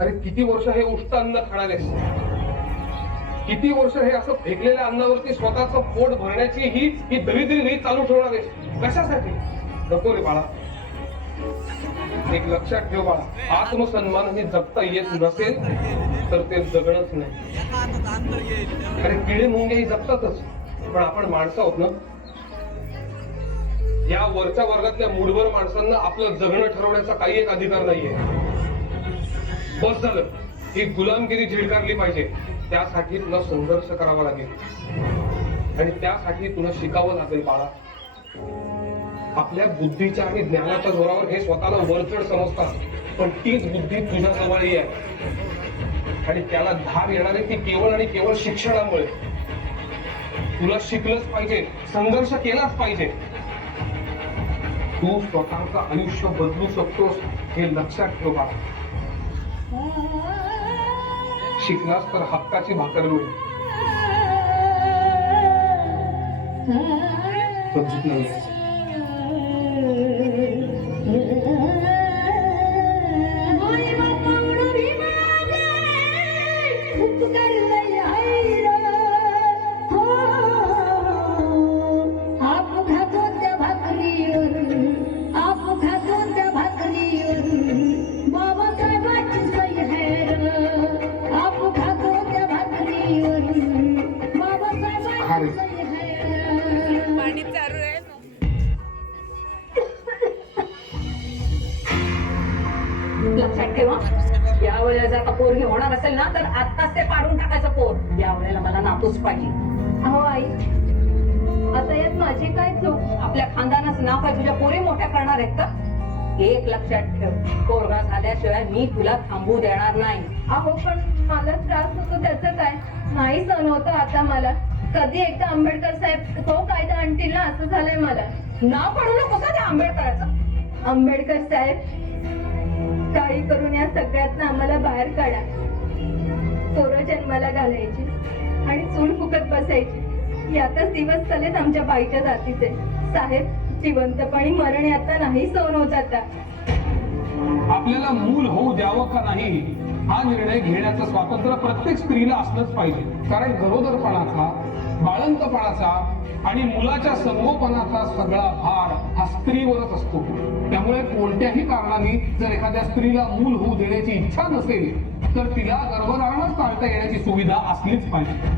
अरे किती वर्ष हे उष्ट अन्न खाणारेस किती वर्ष हे असं फेकलेल्या अन्नावरती स्वतःच पोट भरण्याची ही ही दरिद्री रीत चालू ठेवणार? आहेस कशासाठी? नको रे बाळा. एक लक्षात ठेव बाळा. आत्मसन्मान हे जगता येत नसेल तर ते जगणच नाही. अरे किडे मुंगे ही जगतातच पण आपण माणसं आहोत ना? या वरच्या वर्गातल्या मूडवर माणसांना आपलं जगणं ठरवण्याचा काही एक अधिकार नाहीये. हो, झालं ही गुलामगिरी झिडकारली पाहिजे. त्यासाठी तुला संघर्ष करावा लागेल. आणि त्यासाठी तुला शिकावं लागेल बाळा. आपल्या बुद्धीच्या आणि ज्ञानाच्या जोरावर हे स्वतःला वरचढ समजतात. पण तीच बुद्धी तुझ्या जवळही आहे आणि त्याला धार येणारे ती केवळ आणि केवळ शिक्षणामुळे. तुला शिकलंच पाहिजे. संघर्ष केलाच पाहिजे. तू स्वतःचं आयुष्य बदलू शकतोस हे लक्षात ठेव बाळा. शिकलास तर हक्काची भाकर मिळेल समजत नाही. पाणी चालू आहे लक्षात ठेवा. या वेळेला जर का पोरगी होणार असेल ना तर आत्ताच ते पाडून टाकायचं पोर. या वेळेला मला नातूच पाहिजे. अहो आई आता यात माझी काय चूक? आपल्या खानदानाचं नाव काय तुझ्या पोरी मोठ्या करणार आहेत का? एक लक्षात ठेव. पोरगा झाल्याशिवाय मी तुला थांबू देणार नाही. अहो पण मला त्रास होतो त्याचं काय? नाही सहन होतं आता मला. कधी एकदा आंबेडकर साहेब तो आंटीला ना असं झालंय मला. नाव पडू नको का त्या आंबेडकराचं. आंबेडकर साहेब काही करून या सगळ्यातनं आम्हाला बाहेर काढा. पोरं जन्माला घालायची आणि चूल फुकत बसायची. यातच दिवस चालेत आमच्या बाईच्या जातीचे. साहेब जिवंतपणी मरण यातना नाही सहन होत आता. आपल्याला मूल होऊ द्यावं का नाही हा निर्णय घेण्याचं स्वातंत्र्य प्रत्येक स्त्रीला असलंच पाहिजे. कारण गरोदरपणाचा बाळंतपणाचा आणि मुलाच्या संगोपनाचा सगळा भार हा स्त्रीवरच असतो. त्यामुळे कोणत्याही कारणाने जर एखाद्या स्त्रीला मूल होऊ देण्याची इच्छा नसेल तर तिला गर्भधारणच टाळता येण्याची सुविधा असलीच पाहिजे.